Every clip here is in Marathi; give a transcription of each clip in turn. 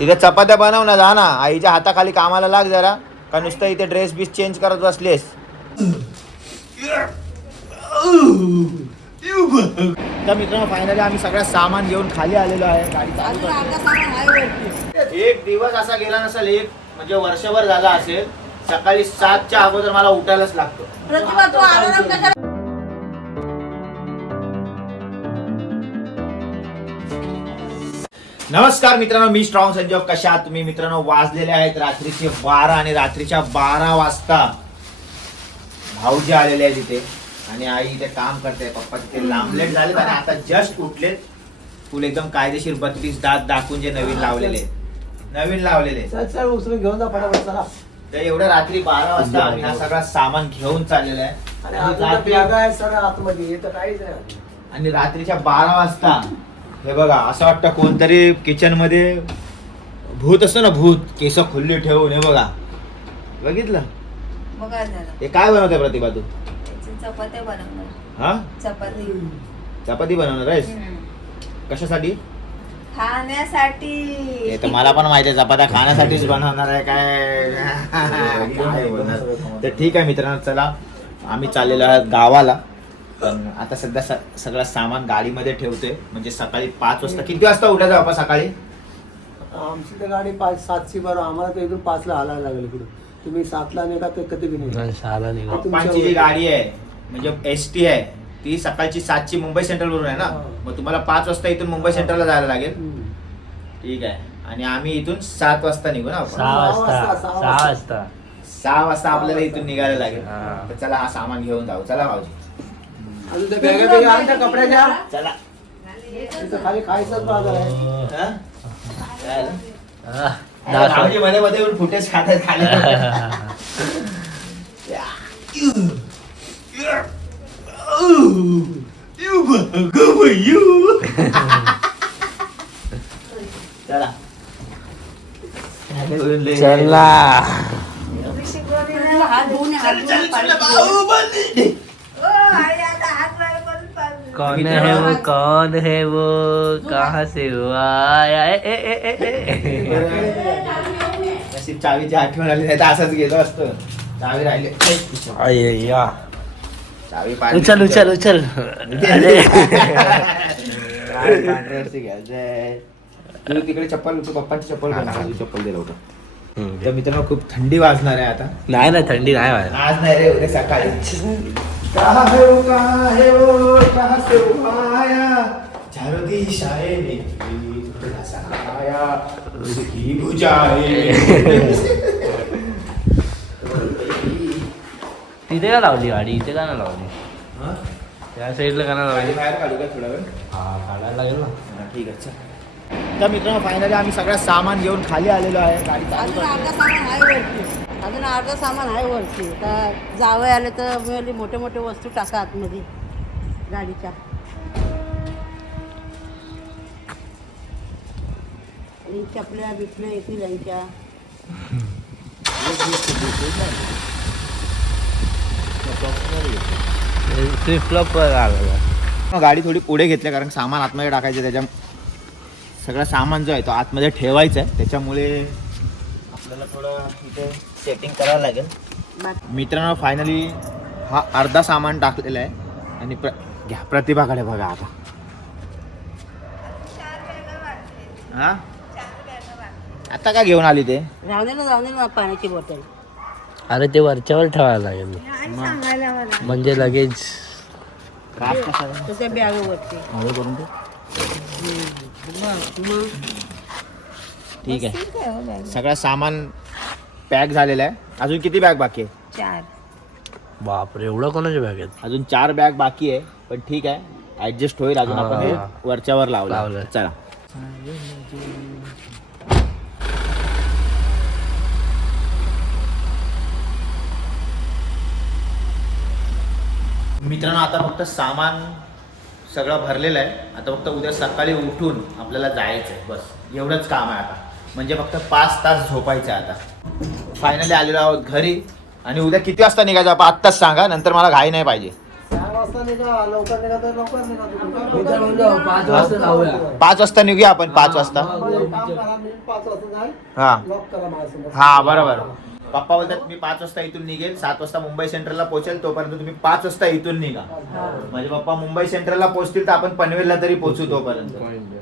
तिथे चपात्या बनव ना, जा ना आईच्या हाताखाली कामाला लाग जरा. का नुसतं इथे ड्रेस बीस चेंज करत बसलेस. तर मित्रांनो फायनली आम्ही सगळं सामान घेऊन खाली आलेलो आहे. गाडी चालू करतो. एक दिवस असा गेला नसेल, एक म्हणजे वर्षभर झाला असेल, सकाळी 7च्या अगोदर मला उठायलाच लागतो. नमस्कार मित्रांनो, मी स्ट्रॉंग संजय. कशा आहात तुम्ही मित्रांनो? वाजलेले आहेत रात्रीचे 12 आणि रात्रीच्या 12 वाजता भाऊजी आलेले आहेत इथे आणि आई इथे काम करते. पप्पा तिथे लांबलेट झाले आणि आता जस्ट उठलेत. फुल एकदम कायदेशीर 32 दात दाखवून जे नवीन लावलेले उचलून घेऊन जा फटाफट चला. तर एवढ्या रात्री 12 वाजता आम्ही हा सगळा सामान घेऊन चाललेला आहे. आणि रात्रीच्या 12 वाजता हे बघा, असं वाटतं कोणतरी किचन मध्ये भूत असतो ना, भूत केस खुल्ली ठेवून. हे बघा, बघितलं हे काय बनवते प्रतिभा? तू चपात्या बनवणार. हा, चपाती बनवणार आहेस? कशासाठी? खाण्यासाठी. हे तर मला पण माहिती आहे, चपात्या खाण्यासाठीच बनवणार आहे काय. तर ठीक आहे मित्रांनो, चला आम्ही चाललेलो आहोत गावाला. पण आता सध्या सगळं सामान गाडीमध्ये ठेवतोय, म्हणजे सकाळी 5 वाजता. किती वाजता उठायचं बाबा सकाळी? आमची तर गाडी 5-7ची बरं. आम्हाला तर इथून 5ला हालायला लागेल इकडे. तुम्ही 7ला निघा तर कधी बी नाही. पप्पांची जी गाडी आहे म्हणजे एसटी आहे, ती सकाळची 7ची मुंबई सेंट्रल वरून आहे ना. मग तुम्हाला 5 वाजता इथून मुंबई सेंट्रलला जायला लागेल. ठीक आहे. आणि आम्ही इथून 7 वाजता निघू ना. 6 वाजता आपल्याला इथून निघायला लागेल. तर चला हा सामान घेऊन जाऊ. चला भाऊजी, कपड्याच्या चला. खाली खायचंच बाजार आहे. भाऊजी मध्ये मध्ये येऊन फुटेज खातात खाली. चला कौन है वो, कौन है वो, कहाँ से हुआ आया? नशीब चावीची आठवण आली, नाही तर असंच गेलो असतो. चावी राहिले. चावी उचल उचल उचल. पांढऱ्यावरती घ्यायचंय. तू तिकडे चप्पल, तू पप्पांची चप्पल चप्पल दिलं होतं. तर मित्रांनो खूप थंडी वाजणार आहे आता. नाही ना, थंडी नाही व्हायला. आज नाही रे, उद्या सकाळी. कहाँ है वो, कहाँ है वो, कहाँ से वो आया, चारों दिशाएं में थोड़ा सा आया, उसकी भुजाएं. तिथे का लावली गाडी? इथे का नाही लावली? हा? त्या साईडला का नाही लावली? बाहेर काढू का थोडा वेळ? हा, काढायला लागेल ना. ठीक आहे, चल. तर मित्रांनो फायनली आम्ही सगळं सामान घेऊन खाली आलेलो आहे. गाडी चालू अजून अर्धा सामान आहे वरती. अजून अर्धा सामान आहे वरती. तर जावं आले तर मोठे मोठे वस्तू टाका आतमध्ये गाडीच्या. आणि चपल्या बिपल्या येतील यांच्या. फ्लिप फ्लॉप आला. गाडी थोडी पुढे घेतली कारण सामान आतमध्ये टाकायचं. त्याच्या सगळं सामान जो आहे तो आतमध्ये ठेवायचं आहे, त्याच्यामुळे आपल्याला थोडं इथे सेटिंग करावं लागेल. मित्रांनो फायनली हा अर्धा सामान टाकलेला आहे आणि घ्या प्रतिभाकडे बघा आता. हा, आता का घेऊन आली ते? राहू दे ना पाण्याची बॉटल. अरे ते वरच्यावर ठेवायला लागेल, सांगायला मला म्हणजे लगेच त्या बॅगवरती. करून दे. ठीक आहे, सगळं सामान पॅक झालेलं आहे. अजून किती बॅग बाकी आहे? 4. बापरे, एवढं कोणाच्या बॅग आहेत? अजून 4 बॅग बाकी आहे, पण ठीक आहे ऍडजस्ट होईल. अजून आपण हे वरच्यावर लावलं. चला मित्रांनो, आता फक्त सामान सगळं भरलेलं आहे. आता फक्त उद्या सकाळी उठून आपल्याला जायचं आहे, बस एवढंच काम आहे आता. म्हणजे फक्त 5 तास झोपायचं आहे आता. फायनली आलेलो आहोत घरी. आणि उद्या किती वाजता निघायचं आपण आत्ताच सांगा, नंतर मला घाई नाही पाहिजे. 6 वाजता निघा, लवकर निघा तर लवकर निघा तुम्ही. मी तर म्हणलो 5 वाजता जाऊया. 5 वाजता निघूया आपण 5 वाजता. मला एक काम करा, मी 5 वाजता जाईल, हा लॉक करा माझ्यासमोर. हा बरोबर. पप्पा बोलतात मी 5 वाजता इथून निघेल, 7 वाजता मुंबई सेंट्रलला पोहोचेल, तोपर्यंत तुम्ही 5 वाजता इथून निघा. म्हणजे पप्पा मुंबई सेंट्रलला पोहोचतील तर आपण पनवेलला तरी पोहोचू तोपर्यंत,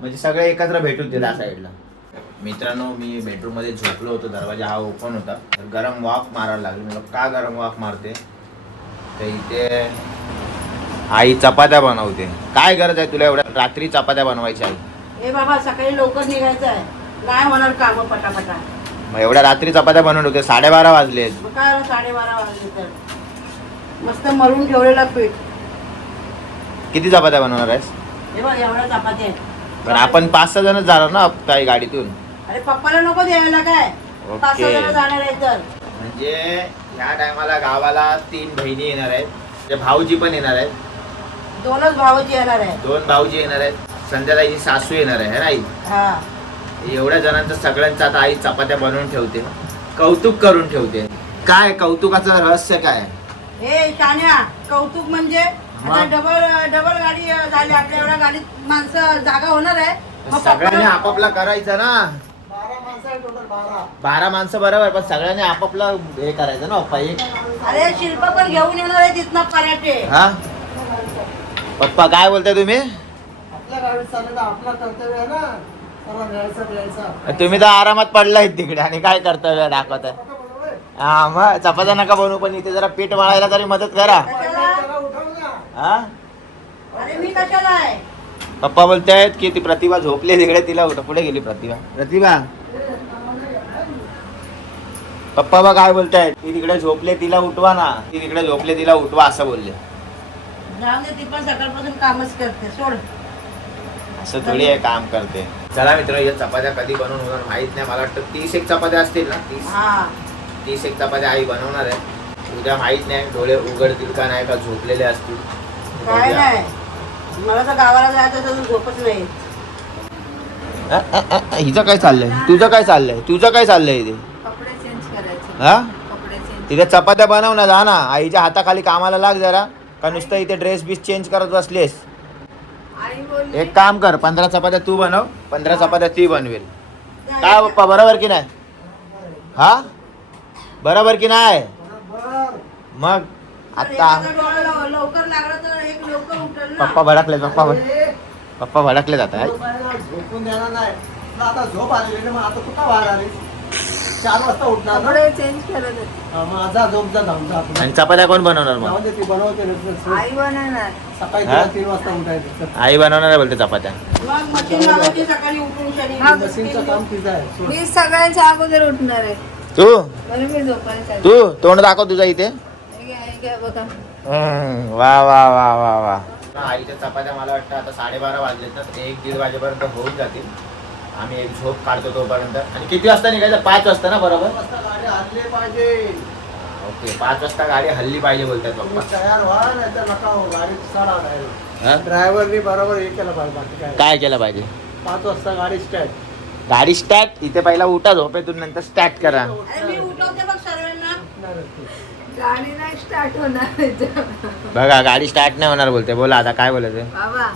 म्हणजे सगळे एकत्र भेटून त्या साईडला. मित्रांनो मी बेडरूम मध्ये झोपलो होतो, दरवाजा हा ओपन होता, तर गरम वाफ मारायला लागली. मला का गरम वाफ मारते तर इथे आई चपात्या बनवते. काय गरज आहे तुला एवढ्या रात्री चपात्या बनवायची आई? ए बाबा सकाळी लवकर निघायचं आहे, नाही होणार काम पटापटा. मग एवढ्या रात्री चपात्या बनवून होते, 12:30 वाजले. मग काय 12:30 वाजले तर मस्त मळून ठेवलेला पीठ. किती चपात्या बनवणार आहेस? हे बघ एवढ्या चपात्या आहेत. पण आपण 5-6 जणच जाणार ना काही गाडीतून. अरे पप्पाला नको द्यायला काय, ओके. 5-6 जण जाणार आहे तर. म्हणजे ह्या टायमाला गावाला 3 बहिणी येणार आहेत, म्हणजे भाऊजी पण येणार आहेत, 2च भाऊजी येणार आहे. 2 भाऊजी येणार आहेत, संध्याताईची सासू येणार आहे ना आई. हा एवढ्या जणांचं सगळ्यांचं आता आई चपात्या बनवून ठेवते, कौतुक करून ठेवते. काय कौतुकाचं रहस्य काय? ए शान्या, कौतुक म्हणजे आता डबल गाडी झाली आपल्या, एवढ्या गाडीत माणसं जागा होणार आहे. मग सगळ्यांनी पप्पाला- आपापला करायचं ना. 12 माणसं आहे टोटल, 12. 12 माणसं बरोबर, पण सगळ्यांनी आपापला हे करायचं ना पप्पा. एक अरे शिल्प पण घेऊन येणार आहे तिथनं पराठे. हा पप्पा काय बोलताय तुम्ही? आपल्या गाडीत चाललेलं आपला कर्तव्य आहे ना, चला न्यायचा. तुम्ही तर आरामात पडलाय तिकडे आणि काय कर्तव्य दाखवताय? बरोबर आहे? हा मग चपात्या नका बनवू, पण इथे जरा पीठ मळायला तरी मदत करा. कशाला? त्याला उठव ना. हा अरे मी कशाला आहे? पप्पा बोलतायत की ती प्रतिभा झोपली तिकडे, तिला उठ. पुढे गेली प्रतिभा. प्रतिभा पप्पा बा काय बोलतायत ती तिकडे झोपले तिला उठवा ना, ती तिकडे झोपले तिला उठवा असं बोलले. जाऊन दे, ती पण सकाळपासून कामच करते, सोड. असं थोडी आहे काम करते. चला मित्र, या चपात्या कधी बनवून होणार माहित नाही. मला वाटतं 31 चपात्या असतील ना. 30 हा 31 चपात्या आई बनवणार आहे. उद्या माहित नाही डोळे उघडतील का नाही, का झोपलेले असतील. काय नाही, मला तर गावाला जायचं तर झोपच नाही. हिचं काय चाललंय, तुझं काय चाललंय, तुझं काय चाललंय इथे? कपडे चेंज करायचे. हा कपडे चेंज. तिथे चपात्या बनव ना, जा ना आईच्या हाताखाली कामाला लाग जरा. का नुसतं इथे ड्रेस बीस चेंज करत बसलेस? आई बोलली एक काम कर, 15 चपात्या तू बनव, 15 चपात्या ती बनवेल. काय पप्पा बरोबर की नाही? हा बरोबर की नाही? बरोबर. मग तर आता एखादा डोळा लवकर लागला तर एक लवकर उठेल ना. पप्पा भडकले, पप्पा भडकले जात आहे. झोपून देणार नाही. तुला आता झोप आलेली ना, मग आता कुठं बाहेर आली? 4 वाजता उठणार ना? कपडे चेंज करत होते. हा, मग जा झोप जा, जाऊन जा आपण. आणि चपात्या कोण बनवणार मग? जाऊन दे, ती बनवते ना. आई बनवणार. सकाळी हा? 3 वाजता उठायचं. आई बनवणार आहे बोलते चपात्या. मग मशीन लावायची सकाळी उठून शनी. मशीनचं काम तिचं आहे. सोड. मी सगळ्यांच्या अगोदर उठणार आहे. तू म्हणून मी झोपायला चालले. तू तोंड दाखव तुझा इथे. हे घ्या, बघा. वा वा वा वा वा. आईच्या चपात्या मला वाटतं आता 12:30 वाजलेत ना, 1-1:30 वाजेपर्यंत होऊन जातील. आम्ही एक झोप काढतो तोपर्यंत. आणि किती वाजता निघायचं? 5 वाजता ना बरोबर? 5 वाजता गाडी हल्ली पाहिजे. ओके 5 वाजता गाडी हल्ली पाहिजे बोलतात तुम्ही पप्पा. तयार व्हा, नाही तर नका हो. गाडी चढा हा? ड्रायव्हरनी बरोबर हे केलं पाहिजे. बाकी काय काय केलं पाहिजे? 5 वाजता गाडी स्टार्ट. गाडी स्टॅट इथे पहिला उठा झोपेतून, नंतर स्टॅट करा. अरे मी उठवते बघ सर्वांना. गाडी नाही स्टार्ट होणार. बघा गाडी स्टार्ट नाही होणार बोलते. बोला आता काय बोलायचं? बाबा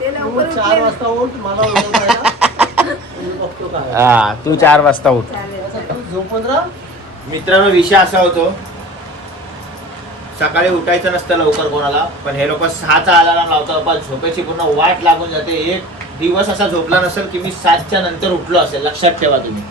ते तू लवकर 4 उठले. वाजता उठ, मला उठवायला. मी बघतो काय. हा तू 4 वाजता उठ. चालेल, आता चालेल. तू झोपून राहा. मित्रांनो विषय असा होतो, सकाळी उठायचं नसतं लवकर कोणाला, पण हे लोक 6चा अलार्म लावतात. पण झोपेची पूर्ण वाट लागून जाते. एक दिवस असा झोपला नसेल की मी 7च्या नंतर उठलो असेल. लक्षात ठेवा तुम्ही.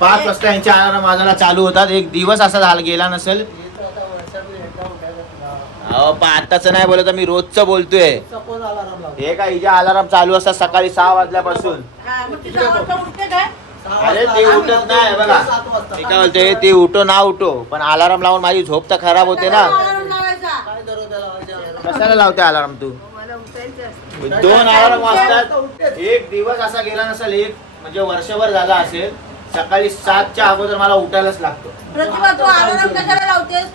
5 वाजता यांचे अलार्म वाजायला चालू होतात. एक दिवस असा झाला गेला नसेल. येतो आता वर्षातून एकदा उठायचं. अहो पण आताच नाही बोलत, मी रोजचं बोलतोय. सपोज अलार्म लाव. हे काय हिच्या अलार्म चालू असतात सकाळी 6 वाजल्यापासून. हा, मग ती 6 वाजता उठते काय? 6 अरे वाजता ती आम्ही उठत जातो, नाही बघा. 7 वाजता. मी काय बोलते, ती उठो ना उठो, पण अलार्म लावून माझी झोप तर खराब होते ना. अलार्म लावायचा. काय दररोज लावायचे? कशाला लावते अलार्म तू? मला उठायचं असतं. 2 अलार्म वाजतात. एक दिवस असा गेला नसेल, एक म्हणजे वर्षभर झाला असेल, सकाळी 7च्या अगोदर मला उठायलाच लागतो. प्रतिभा तू अलार्म कशाला लावतेस?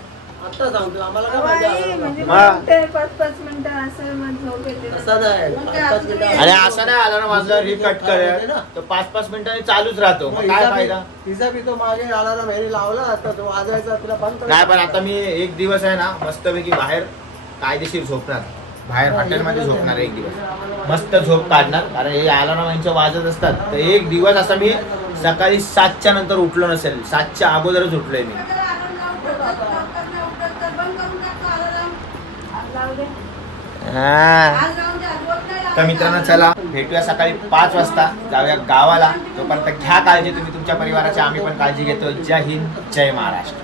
आता सांगतो आम्हाला काय बाई, माहिती म्हणजे मा. मी उठते 5-5 मिनिटं असं मग झोप येते. असं आहे. मग काय 5-5 असं मिनिटं. नाही. आणि असं नाही अलार्म वाजल्यावर ही कट करेल तर 5-5 मिनिटांनी चालूच राहतो. मग काय फायदा? पिझ्झा पितो मागे अलार्म ह्याने लावला, आता तो वाजवायचा तुला बंद करायचा. नाही पण आता मी एक दिवस आहे ना मस्तपैकी बाहेर कायदेशीर झोपणार, बाहेर हॉटेलमध्ये झोपणार एक दिवस, मस्त झोप काढणार. कारण हे अलार्म यांचे वाजत असतात. तर एक दिवस असा मी सकाळी 7च्या नंतर उठलो नसेल, 7च्या अगोदरच उठलोय मी. तर मित्रांनो चला भेटूया सकाळी 5 वाजता, जाऊया गावाला. तोपर्यंत घ्या काळजी तुम्ही तुमच्या परिवाराची, आम्ही पण काळजी घेतो. जय हिंद, जय महाराष्ट्र.